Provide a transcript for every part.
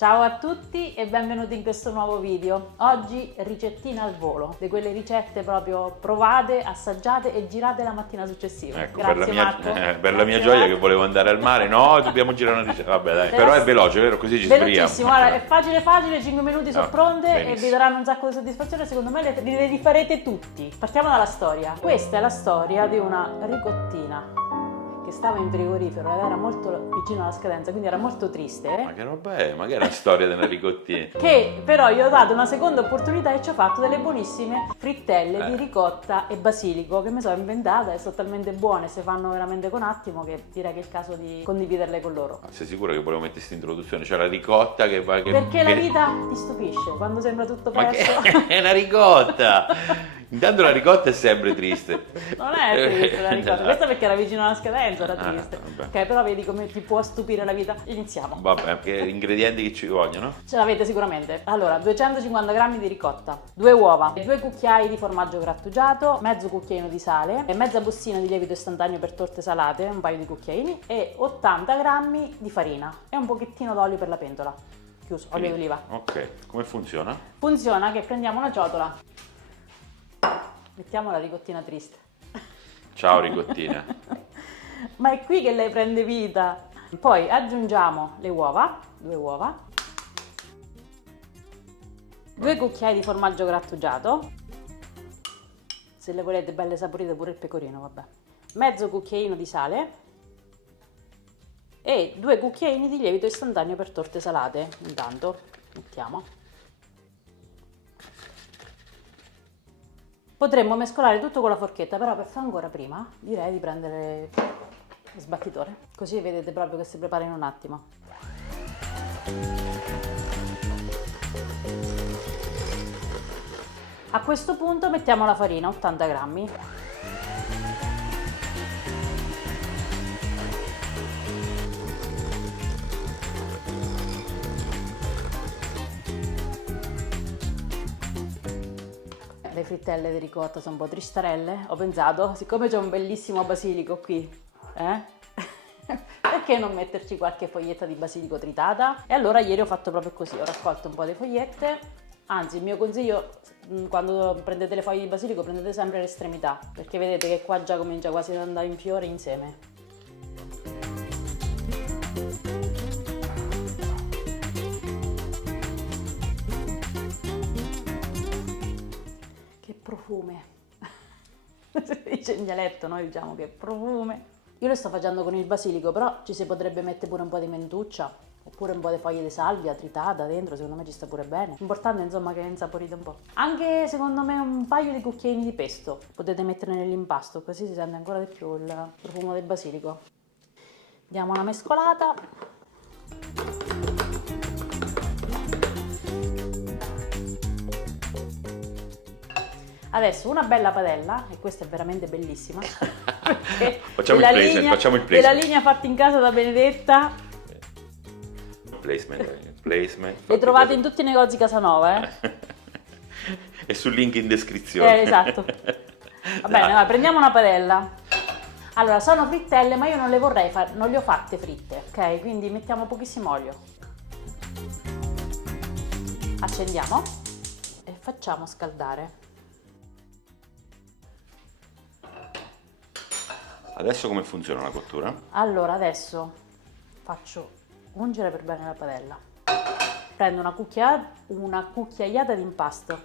Ciao a tutti e benvenuti in questo nuovo video. Oggi ricettina al volo, di quelle ricette proprio provate, assaggiate e girate la mattina successiva. Ecco, Grazie Marco. per la mia gioia che volevo andare al mare, no, dobbiamo girare una ricetta. Vabbè, dai, però è veloce, vero? Così ci sbriamo. Velocissimo, guarda, è facile, 5 minuti sono pronte benissimo. e vi daranno un sacco di soddisfazione, secondo me le rifarete tutti. Partiamo dalla storia. Questa è la storia di una ricottina che stava in frigorifero ed era molto vicino alla scadenza, quindi era molto triste. Ma che roba è? Ma che è la storia della ricottina? Che però io ho dato una seconda opportunità e ci ho fatto delle buonissime frittelle di ricotta e basilico che mi sono inventata e sono talmente buone, se fanno veramente con attimo, che direi che è il caso di condividerle con loro. Ma sei sicura che volevo mettere questa introduzione? C'è la ricotta che va... Perché la vita ti stupisce quando sembra tutto Ma perso. che è una ricotta! Intanto la ricotta è sempre triste. Non è triste la ricotta, questa perché era vicino alla scadenza, era triste. Vabbè. Ok, però vedi come ti può stupire la vita. Iniziamo. Vabbè, che ingredienti che ci vogliono? Ce l'avete sicuramente. Allora, 250 g di ricotta, 2 uova, 2 cucchiai di formaggio grattugiato, mezzo cucchiaino di sale, e mezza bustina di lievito istantaneo per torte salate, un paio di cucchiaini, e 80 g di farina e un pochettino d'olio per la pentola. Chiuso, olio d'oliva. Ok, come funziona? Funziona che prendiamo una ciotola, mettiamo la ricottina triste. Ciao ricottina. Ma è qui che lei prende vita. Poi aggiungiamo le uova, 2 uova, 2 cucchiai di formaggio grattugiato, se le volete belle saporite pure il pecorino, vabbè, mezzo cucchiaino di sale e 2 cucchiaini di lievito istantaneo per torte salate. Intanto mettiamo. Potremmo mescolare tutto con la forchetta, però per fare ancora prima direi di prendere lo sbattitore, così vedete proprio che si prepara in un attimo. A questo punto mettiamo la farina, 80 grammi. Le frittelle di ricotta sono un po' tristarelle, ho pensato, siccome c'è un bellissimo basilico qui, perché non metterci qualche foglietta di basilico tritata? E allora ieri ho fatto proprio così, ho raccolto un po' di fogliette, anzi il mio consiglio, quando prendete le foglie di basilico prendete sempre l'estremità, perché vedete che qua già comincia quasi ad andare in fiore insieme. Che profume! Si dice in dialetto, noi diciamo che profume. Io lo sto facendo con il basilico, però ci si potrebbe mettere pure un po' di mentuccia oppure un po' di foglie di salvia tritata dentro, secondo me ci sta pure bene. L'importante insomma che insaporite un po'. Anche secondo me un paio di cucchiaini di pesto potete mettere nell'impasto, così si sente ancora di più il profumo del basilico. Diamo una mescolata. Adesso una bella padella, e questa è veramente bellissima, Facciamo il placement. della linea fatta in casa da Benedetta. Placement. Le trovate in tutti i negozi Casanova, E sul link in descrizione. Esatto. Va bene, vai, prendiamo una padella. Allora, sono frittelle, ma io non le vorrei fare, non le ho fatte fritte, ok? Quindi mettiamo pochissimo olio. Accendiamo e facciamo scaldare. Adesso come funziona la cottura? Allora, adesso faccio ungere per bene la padella. Prendo una cucchiaiata di impasto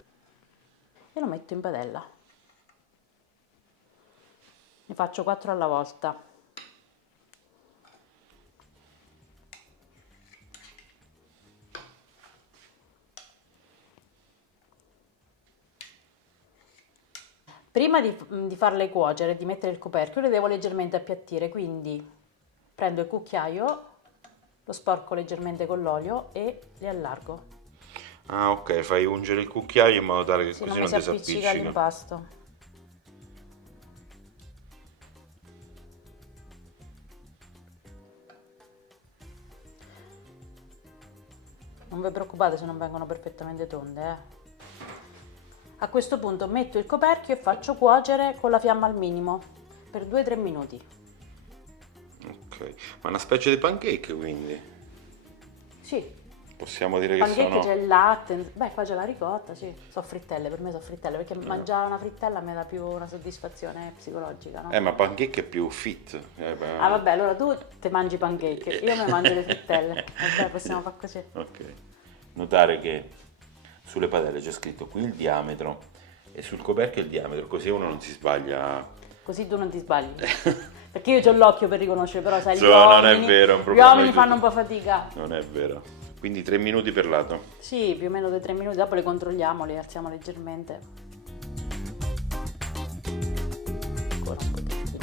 e lo metto in padella. Ne faccio 4 alla volta. Prima di farle cuocere, di mettere il coperchio, le devo leggermente appiattire, quindi prendo il cucchiaio, lo sporco leggermente con l'olio e le allargo. Ah, ok, fai ungere il cucchiaio in modo tale che Se così non non mi si appiccica disappiccica. l'impasto. Non vi preoccupate se non vengono perfettamente tonde, A questo punto metto il coperchio e faccio cuocere con la fiamma al minimo per 2-3 minuti. Ok, ma una specie di pancake quindi? Sì, Possiamo dire che Pancake sono... c'è il latte, beh qua c'è la ricotta, sì, sono frittelle, per me sono frittelle, perché mangiare una frittella mi dà più una soddisfazione psicologica, no? Ma pancake è più fit. Ah vabbè, allora tu te mangi pancake, io mi mangio le frittelle, vabbè possiamo fare così. Ok. Notare che sulle padelle c'è scritto qui il diametro e sul coperchio il diametro, così uno non si sbaglia. Così tu non ti sbagli. Perché io ho l'occhio per riconoscere, però sai, gli Non è uomini, vero, è un gli problema uomini di fanno un tutti. po' fatica. Non è vero. Quindi 3 minuti per lato. Sì, più o meno dei 3 minuti, dopo le controlliamo, le alziamo leggermente. Ancora un pochettino.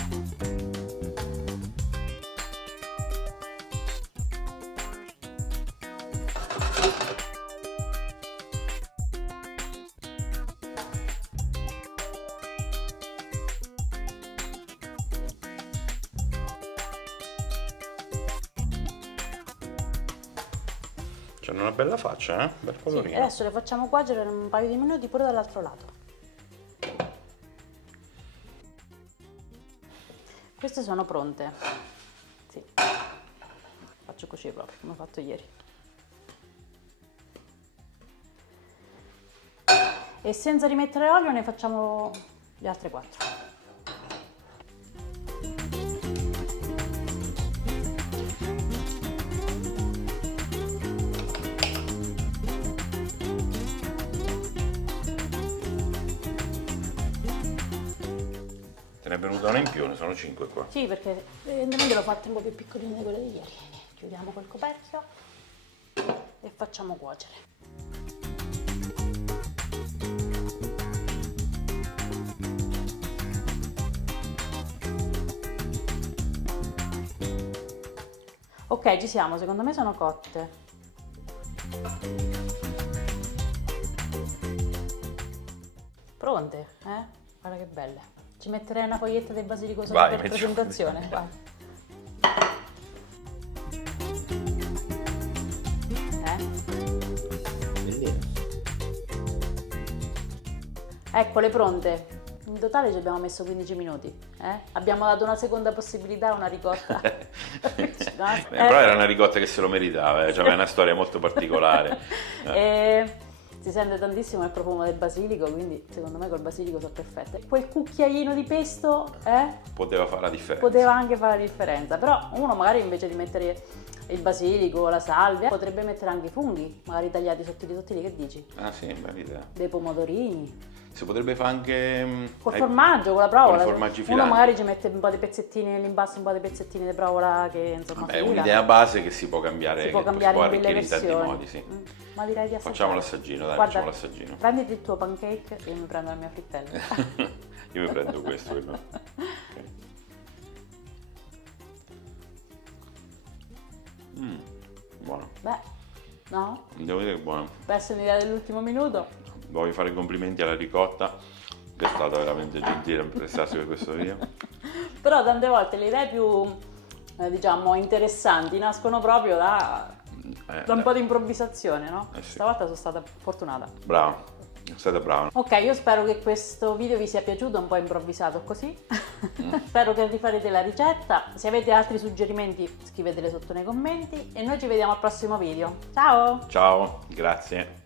C'hanno una bella faccia, bel Sì, colorino. adesso le facciamo cuocere un paio di minuti pure dall'altro lato. Queste sono pronte. Sì. Faccio così proprio, come ho fatto ieri. E senza rimettere olio ne facciamo le altre 4. Te ne è venuta una in più, ne sono 5 qua. Sì, perché evidentemente l'ho fatte un po' più piccoline di quelle di ieri. Chiudiamo col coperchio e facciamo cuocere. Ok, ci siamo, secondo me sono cotte. Pronte, eh? Guarda che belle. Ci metterei una foglietta del basilico sopra Vai, per mettiamo. presentazione. Vai. Eccole pronte. In totale ci abbiamo messo 15 minuti. Abbiamo dato una seconda possibilità a una ricotta. Però era una ricotta che se lo meritava, cioè, è una storia molto particolare. Si sente tantissimo il profumo del basilico, quindi secondo me col basilico sono perfette. Quel cucchiaino di pesto Poteva fare la differenza. poteva anche fare la differenza, però uno magari invece di mettere il basilico, la salvia, potrebbe mettere anche i funghi, magari tagliati sottili sottili, che dici? Ah sì, bella idea. Dei pomodorini. Si potrebbe fare anche... Col formaggio, con la provola. Con i formaggi Uno filanti. magari ci mette un po' di pezzettini nell'imbasto, un po' di pezzettini di provola che insomma Beh, è fila. un'idea base che si può cambiare, Si può che cambiare si può in mille arricchire in tanti versioni. modi, sì. Ma direi di assaggiare. Facciamo l'assaggino, dai, Guarda, facciamo l'assaggino. prenditi il tuo pancake e io mi prendo la mia frittella. Io mi prendo questo, quello. Ok. Buono. Beh, no? Devo dire che è buono. Per essere un'idea dell'ultimo minuto. Voglio fare i complimenti alla ricotta, che è stata veramente gentile a prestarsi per questo video. Però tante volte le idee più, diciamo, interessanti nascono proprio da un po' di improvvisazione, no? sì. Stavolta sono stata fortunata. Brava, è stata brava. Ok, io spero che questo video vi sia piaciuto, un po' improvvisato così. Spero che rifarete la ricetta. Se avete altri suggerimenti scriveteli sotto nei commenti e noi ci vediamo al prossimo video. Ciao! Ciao, grazie.